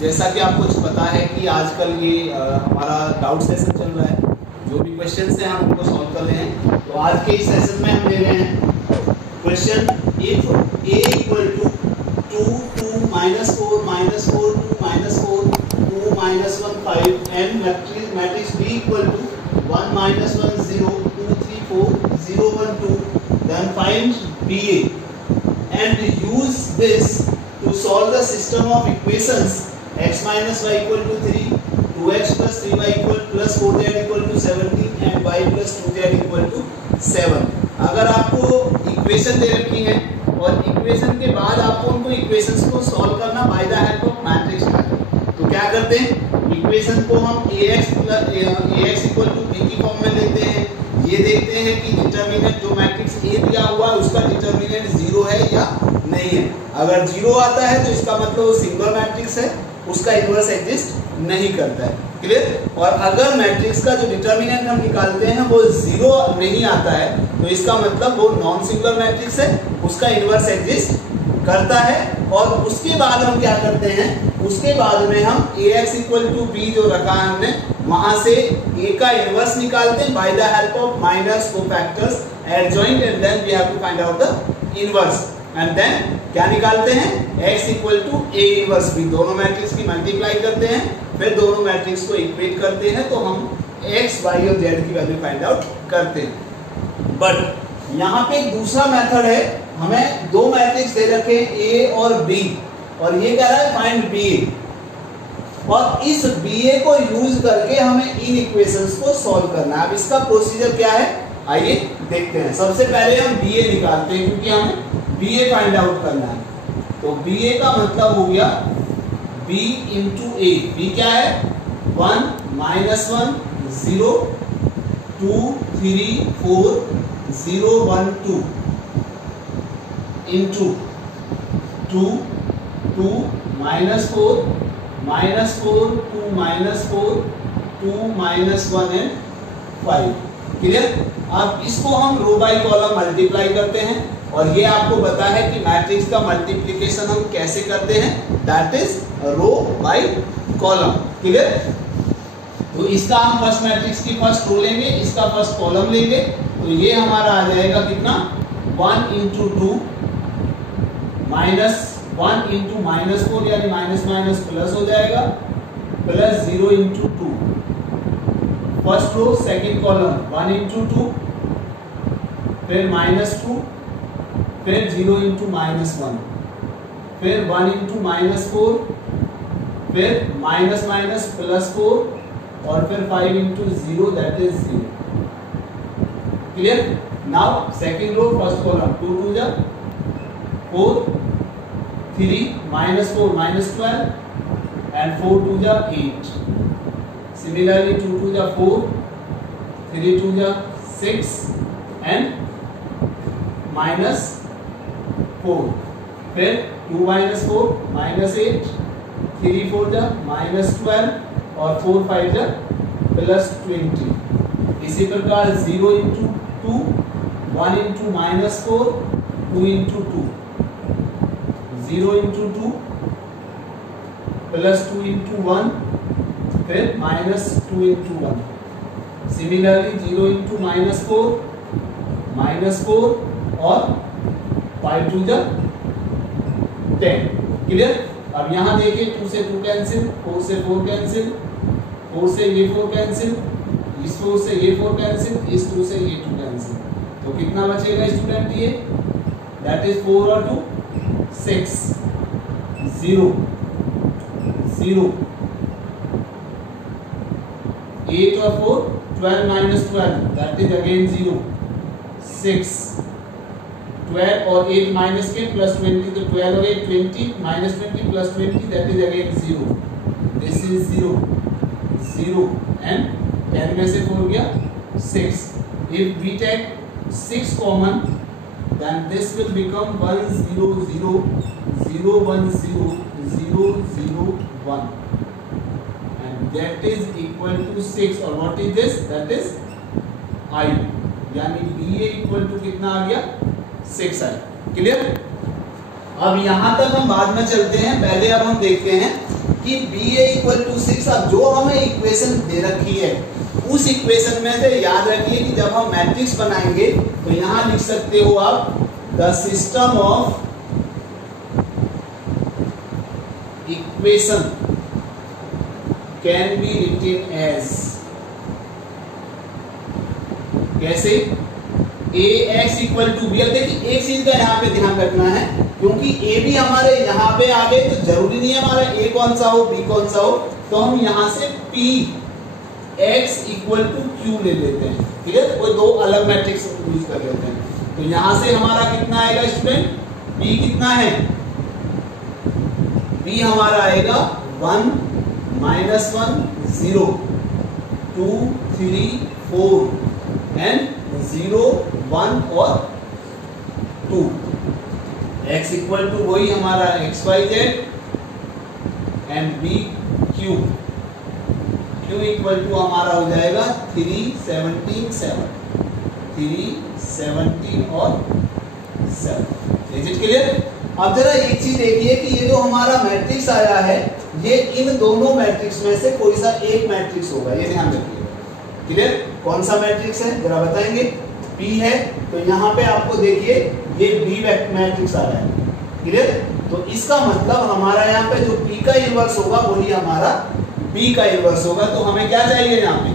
जैसा कि आपको पता है कि आजकल ये हमारा डाउट सेशन चल रहा है, जो भी क्वेश्चन हैं हम उनको सॉल्व कर रहे हैं। तो आज के इस सेशन में हम ले रहे हैं question if a equal to 2 2 -4 -4 2 -4 2 -1 5 and matrix b equal to 1 -1 0 2 3 4 0 1 2, then find ba and use this to solve the system of equations x minus y equal to 3, 2x plus 3y equal plus 4z equal to 17 and y plus 2z equal to 7। अगर आपको equation दे रखी है और equation के बाद आपको उनको equations को सॉल्व करना bye the help of matrix method, तो क्या करते हैं, इक्वेशन को हम ax इक्वल टू b की फॉर्म में लेते हैं। ये देखते हैं कि डिटरमिनेंट जो मैट्रिक्स A दिया हुआ है उसका डिटरमिनेंट 0 है या नहीं है। अगर 0 आता है तो इसका मतलब वो सिंगल मैट्रिक्स है, उसका इनवर्स एग्जिस्ट नहीं करता है। क्लियर। और अगर मैट्रिक्स का जो डिटरमिनेंट हम निकालते हैं वो 0 नहीं आता है तो इसका मतलब वो नॉन सिंगुलर मैट्रिक्स है, उसका इनवर्स एग्जिस्ट करता है। और उसके बाद हम क्या करते हैं, उसके बाद में हम ax इक्वल टू b जो रखा है हमने वहां से a का इनवर्स निकालते हैं by the help of minus cofactors adjoint and then we have to find out the inverse and then क्या निकालते हैं, x equal to a inverse b, दोनों मैट्रिक्स की मल्टीप्लाई करते हैं, फिर दोनों मैट्रिक्स को इक्वेट करते हैं तो हम x y और z की वैल्यू फाइंड आउट करते हैं। बट यहाँ पे एक दूसरा मेथड है, हमें दो मैट्रिक्स दे रखे a और b और ये कह रहा है फाइंड ba, और इस ba को यूज करके हमें इन इक्वेशंस को सॉल्व करना है। अब इसका प्रोसीजर क्या है आइए देखते हैं। सबसे पहले हम ba निकालते हैं क्योंकि हमें ba फाइंड आउट करना है। तो ba का मतलब हो गया b इंटू a। b क्या है 1 -1 0 2 3 4 0 1 2 इंटू 2 2 -4 -4 2 -4 2 -1 एंड 5। क्लियर। अब इसको हम रो बाय कॉलम मल्टीप्लाई करते हैं और ये आपको पता है कि मैट्रिक्स का मल्टीप्लिकेशन हम कैसे करते हैं, that is row by column. Clear. तो इसका हम फर्स्ट मैट्रिक्स की फर्स्ट रो लेंगे, इसका फर्स्ट कॉलम लेंगे, तो ये हमारा आ जाएगा कितना 1 इंटू 2 -1 इंटू -4 यानी माइनस माइनस प्लस हो जाएगा plus 0 into 2। First row second column 1 into 2 फिर -2 फिर 0 इंटू -1 फिर 1 इंटू -4 फिर माइनस माइनस प्लस 4 और फिर 5 into 0 that is 0। Clear. Now second row first column 2 2 जा 4 3 -4 -12 and 4 2 जा 8। Similarly 2 2 जा 4 3 2 जा 6 and -4 फिर 2 -4 -8 3 4 जा -12 और 4 5 जा +20। इसी प्रकार 0 into 2 1 into -4 2 into 2 0 into 2 plus 2 into 1 फिर -2 इंटू 1। सिमिलरली 0 इंटू -4 -4 और 5 2 जा 10। क्लियर। अब यहाँ देखिए 2 से 2 कैंसिल, 4 से 4 कैंसिल, 4 से ये 4 कैंसिल, इस 4 से ये 4 कैंसिल, इस 2 से ये 2 कैंसिल, तो कितना बचेगा स्टूडेंट ये, दैट इज 4 और 2 6 0 0 8 और 4 12 -12 दैट इज अगेन 0 6 12 और 8 माइनस के प्लस 20 तो 12 और 8 20 -20 plus 20 that is again 0। This is 0 0 and 10 में से 4 गया 6। If we take 6 common then this will become 1 0 0 0 1 0 0 0 1 and that is equal to 6 और what is this, that is I, यानी BA equal to कितना आ गया 6I। क्लियर। अब यहाँ तक हम बाद में चलते हैं, पहले अब हम देखते हैं कि BA इक्वल टू 6। अब जो हमें इक्वेशन दे रखी है उस इक्वेशन में से याद रखिए कि जब हम मैट्रिक्स बनाएंगे तो यहां लिख सकते हो आप the system of equation can be written as, कैसे, ax इक्वल टू बी। अब देखिए एक चीज का यहाँ पे ध्यान रखना है, क्योंकि a भी हमारे यहाँ पे आ गए तो जरूरी नहीं है हमारा a कौन सा हो b कौन सा हो, तो हम यहाँ से p x equal to q ले लेते हैं, ठीक है, कोई दो अलग मैट्रिक्स यूज कर लेते हैं। तो यहाँ से हमारा कितना आएगा स्टूडेंट, p कितना है, p हमारा आएगा 1 -1 0 2 3 4 एंड 0 1 और 2। x इक्वल टू वही हमारा x y z and b q, q equal to हमारा हो जाएगा 3 17 7 3 17 और 7। Is it clear? अब जरा एक चीज देखिए कि ये जो हमारा मैट्रिक्स आया है ये इन दोनों मैट्रिक्स में से कोई सा एक मैट्रिक्स होगा, ये ध्यान रखिए। क्लियर? कौन सा मैट्रिक्स है जरा बताएंगे? P है, तो यहाँ पे आपको देखिए ये B मैट्रिक्स आ रहा है। क्लियर? तो इसका मतलब हमारा यहाँ पे जो P का इनवर्स होगा वही हमारा B का इनवर्स होगा। तो हमें क्या चाहिए यहाँ पे,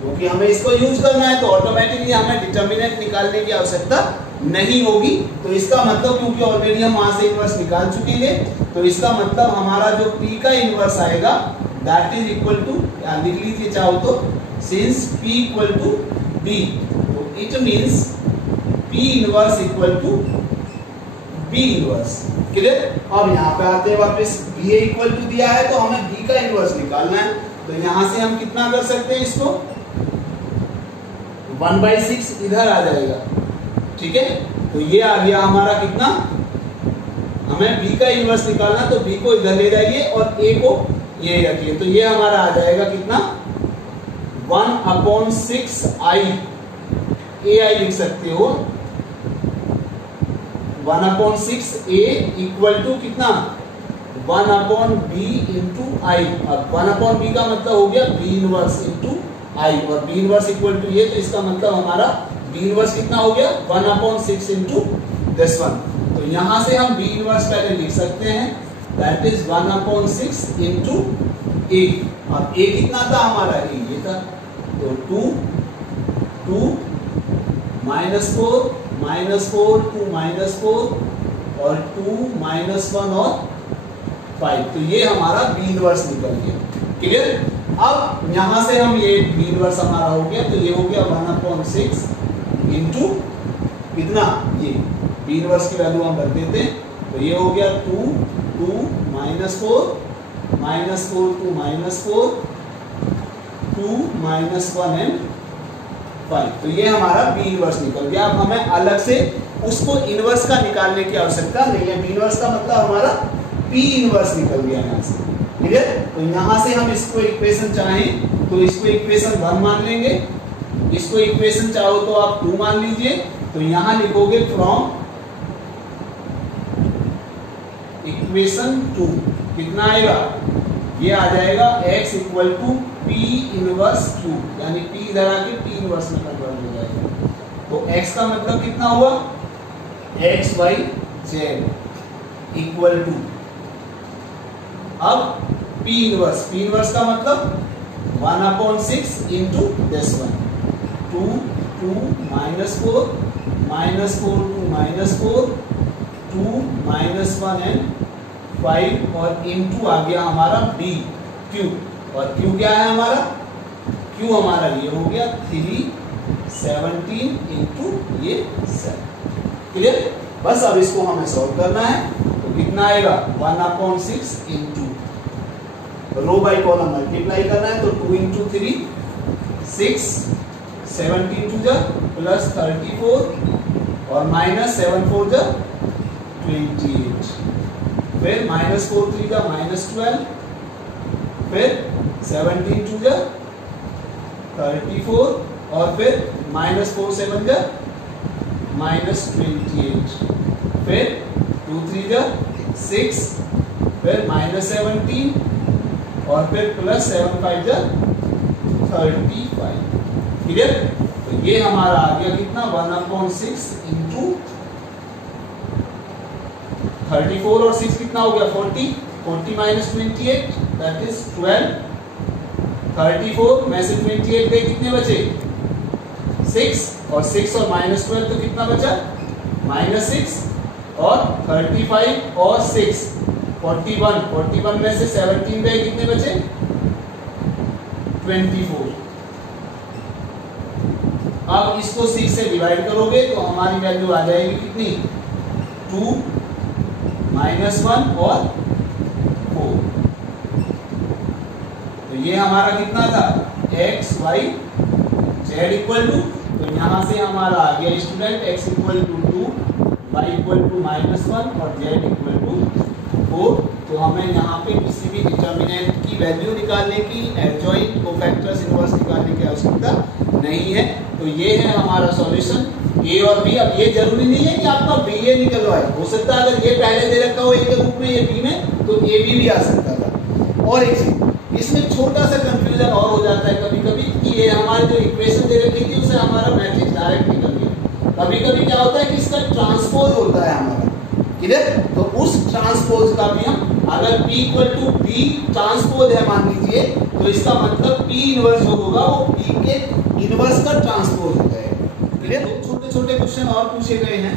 क्योंकि हमें इसको यूज करना है तो ऑटोमेटिकली हमें डिटर्मिनेंट निकालने की आवश्यकता नहीं होगी। तो इसका मतलब क्योंकि ऑलरेडी हम वहां से इनवर्स निकाल चुके हैं, तो इसका मतलब हमारा जो P का इनवर्स आएगा दैट इज इक्वल टू, लिख लीजिए चाहो तो, since P equal to B, तो it means P inverse equal to B inverse. Clear? अब यहाँ पे आते हैं वापस, BA इक्वल टू दिया है तो हमें B का इनवर्स निकालना है। तो यहाँ से हम कितना कर सकते हैं इसको, 1/6 इधर आ जाएगा, ठीक है। तो ये आ गया हमारा कितना, हमें B का इनवर्स निकालना, तो B को इधर ले जाइए और A को ये रखिए, तो ये हमारा आ जाएगा कितना, 1/6i, ai लिख सकते हो, 1/6a इक्वल टू कितना, 1/b इंटू आई। अब 1/b का मतलब हो गया B इनवर्स इंटू आई, और B इनवर्स इक्वल टू ये, तो इसका मतलब हमारा B इनवर्स कितना हो गया, 1/6 इंटू दिस वन। तो यहां से हम B इनवर्स पहले लिख सकते हैं, दैट इज 1/6 इंटू a। अब a कितना था हमारा, a ये था, तो 2 -4 -4 2 -4 और 2 -1 और 5, तो ये हमारा B इनवर्स निकल गया। क्लियर? अब यहां से हम ये B इनवर्स हमारा हो गया, तो ये हो गया 1/6 इंटू कितना, ये B इनवर्स की वैल्यू हम रख देते हैं, तो ये हो गया 2 -4 -4 2 -4 2 -1 एंड 5, तो ये हमारा B इनवर्स निकल गया। अब हमें अलग से उसको इनवर्स का निकालने की आवश्यकता नहीं है, B इनवर्स का मतलब हमारा P इनवर्स निकल गया यहाँ से। क्लियर? तो यहाँ से हम इसको इक्वेशन चाहें तो इसको इक्वेशन 1 मान लेंगे, इसको इक्वेशन चाहो तो आप 2 मान लीजिए। तो यहां लिखोगे फ्रॉम इक्वेशन 2 कितना आएगा, ये आ जाएगा x equal to P inverse Q, यानी P इधर आके P इनवर्स में कन्वर्ट हो जाएगा। तो x का मतलब कितना हुआ, x y z equal to, अब P इनवर्स का मतलब 1/6 इंटू दिस वन, 2 2 -4 -4 2 -4 2 -1 एंड 5 और इनटू आ गया हमारा B Q, और Q क्या है हमारा, Q हमारा ये हो गया 3 17 इंटू ये 7। क्लियर? बस अब इसको हमें सॉल्व करना है, तो कितना आएगा 1/6 into rho by column multiply करना है, तो 2 इंटू 3 6 17 टू जा प्लस 34 और -7 4 जा 28, फिर -4 3 जा -12, फिर 17 टू जा 34 और फिर -4 7 जा -28, फिर 2 3 जा 6, फिर -17 और फिर प्लस 7 5 जा 35। क्लियर? तो ये हमारा आ गया कितना 1/6 इंटू 34 और 6 कितना हो गया 40 माइनस 28 दैट इज 12। 34 में से 28 गए कितने बचे 6 और 6 और माइनस 12 तो कितना बचा -6 और 35 और 6 41 में से 17 गए कितने बचे 24। अब इसको 6 से डिवाइड करोगे तो हमारी वैल्यू आ जाएगी कितनी 2 -1 और 4। तो ये हमारा कितना था x y z equal to, तो यहाँ से हमारा आ गया student x equal to 2 y equal to -1 और z इक्वल टू 4। तो हमें यहाँ पे किसी भी डिटर्मिनेंट की वैल्यू निकालने की एडजॉइंट कोफैक्टर्स इनवर्स निकालने की आवश्यकता नहीं है। तो ये है हमारा सॉल्यूशन ए और बी। अब ये जरूरी नहीं है कि आपका बी ए निकल आए, हो सकता है अगर ये पहले दे रखा हो ए के रूप में ये बी में तो ए बी भी आ सकता था। और एक चीज इसमें छोटा सा कंफ्यूजन और हो जाता है कभी कभी कि ये हमारी जो इक्वेशन दे रखी थी उससे हमारा मैट्रिक्स डायरेक्ट निकल गया। कभी कभी क्या होता है कि इसका ट्रांसपोज होता है हमारा, क्लियर? तो उस ट्रांसपोज का भी हम अगर P equal to B transpose है मान लीजिए तो इसका मतलब P इनवर्स जो होगा वो P के इनवर्स का ट्रांसपोज होता है। क्लियर? छोटे छोटे क्वेश्चन और पूछे गए हैं।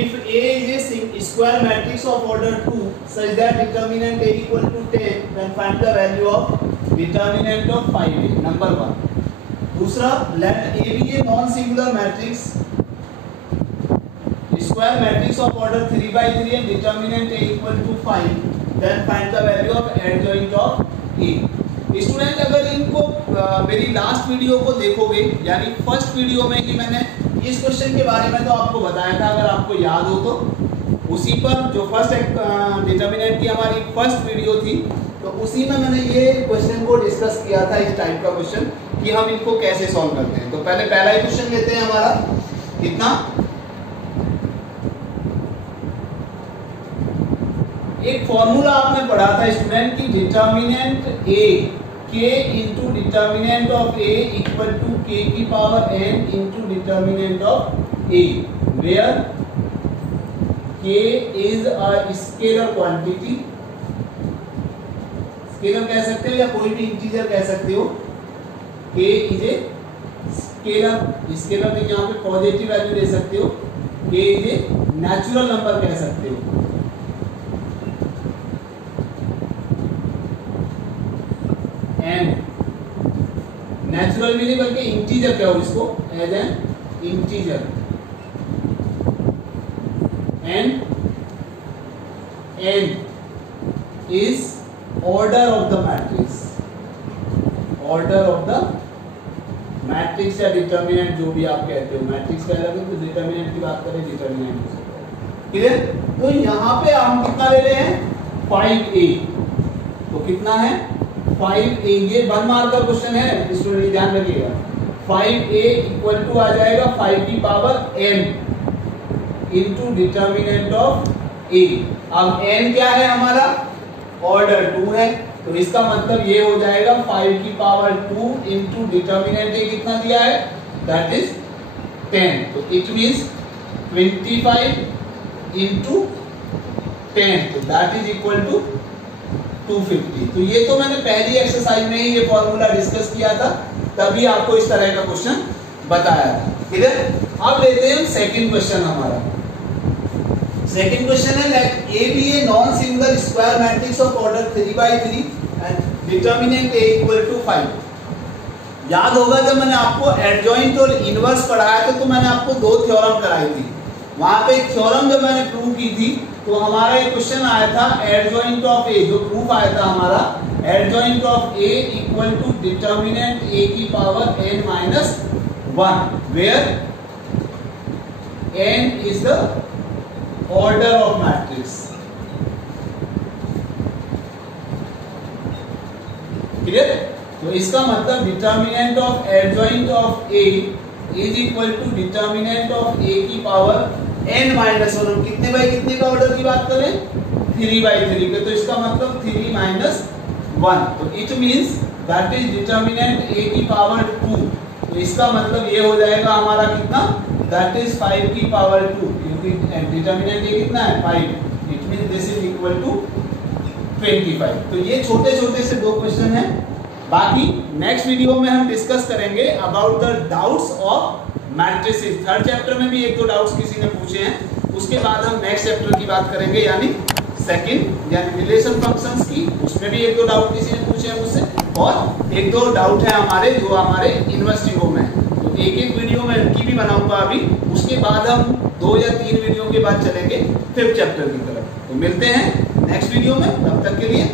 If A is a square matrix of order 2 such that determinant A equal to 10, then find the value of determinant of 5A. Number 1। दूसरा, let A be a non-singular matrix square matrix of order 3 by 3 and determinant A equal to 5, then find the value of adjoint of A। Student अगर इनको मेरी last video को देखोगे यानी first video में ही मैंने इस क्वेश्चन के बारे में तो आपको बताया था, अगर आपको याद हो तो उसी पर जो फर्स्ट डिटर्मिनेंट की हमारी फर्स्ट वीडियो थी तो उसी में मैंने ये क्वेश्चन को डिस्कस किया था, इस टाइप का क्वेश्चन कि हम इनको कैसे सॉल्व करते हैं। तो पहले पहला ही क्वेश्चन लेते हैं हमारा, कितना एक फॉर्मूला आपने पढ़ा था स्टूडेंट की determinant A k into determinant of a equal to k की power n into determinant of a, where k is a scalar quantity, scalar कह सकते हो या कोई भी इंटीजर कह सकते हो। k is a scalar, scalar में यहाँ पे पॉजिटिव वैल्यू ले सकते हो, k is a natural number कह सकते हो। नेचुरल भी नहीं बल्कि इंटीजर क्या हो इसको as an integer, and n is order of the matrix, order of the matrix या डिटर्मिनेंट जो भी आप कहते हो। मैट्रिक्स कह रहे हो तो डिटर्मिनेंट की बात करें डिटर्मिनेंट, क्लियर? तो यहाँ पे हम कितना ले रहे हैं 5a, तो कितना है 5a, ये 1 मार्क का क्वेश्चन है स्टूडेंट ध्यान रखिएगा। 5a इक्वल टू आ जाएगा 5 की power n into determinant of a। अब n क्या है हमारा ऑर्डर 2 है, तो इसका मतलब ये हो जाएगा 5 की पावर 2 इंटू डिटर्मिनेंट a कितना दिया है दैट इज 10, तो इट मींस 25 इंटू 10, तो दैट इज इक्वल टू 250। तो ये तो मैंने पहली एक्सरसाइज में ही ये फॉर्मूला डिस्कस किया था, तभी आपको इस तरह का क्वेश्चन बताया था, क्लियर? अब लेते हैं सेकंड क्वेश्चन हमारा। सेकंड क्वेश्चन है let A be a non singular square matrix of order 3 by 3 and determinant A equal to 5। याद होगा जब मैंने आपको एडजॉइंट और इनवर्स पढ़ाया था तो मैंने आपको 2 थ्योरम कराई थी। वहां पे एक थ्योरम जब मैंने प्रूव की थी तो हमारा एक क्वेश्चन आया था एडजॉइंट ऑफ A, जो प्रूफ आया था हमारा adjoint of A equal to determinant A की power n minus 1, where n is the order of matrix, clear? तो इसका मतलब determinant of adjoint of A is equal to determinant of A की power n minus 1। हम कितने by कितने का order की बात करें 3 by 3 के, तो इसका मतलब 3 माइनस 1, तो it means that is determinant a की पावर 2, तो इसका मतलब ये हो जाएगा हमारा कितना, दैट इज 5 की पावर 2, क्योंकि डिटर्मिनेंट ये कितना है 5, it means this is equal to 25। तो ये छोटे छोटे से 2 क्वेश्चन हैं। बाकी नेक्स्ट वीडियो में हम डिस्कस करेंगे about the doubts of matrices. Third chapter में भी 1-2 डाउट्स किसी ने पूछे हैं, उसके बाद हम नेक्स्ट चैप्टर की बात करेंगे, यानी सेकंड यानी रिलेशन फंक्शंस की, उसमें भी 1-2 डाउट किसी ने पूछे हैं मुझसे, और 1-2 डाउट है हमारे जो हमारे यूनिवर्सिटी में है। तो एक वीडियो में उनकी भी बनाऊंगा अभी, उसके बाद हम 2 या 3 वीडियो के बाद चलेंगे 5th चैप्टर की तरफ। तो मिलते हैं नेक्स्ट वीडियो में, तब तक के लिए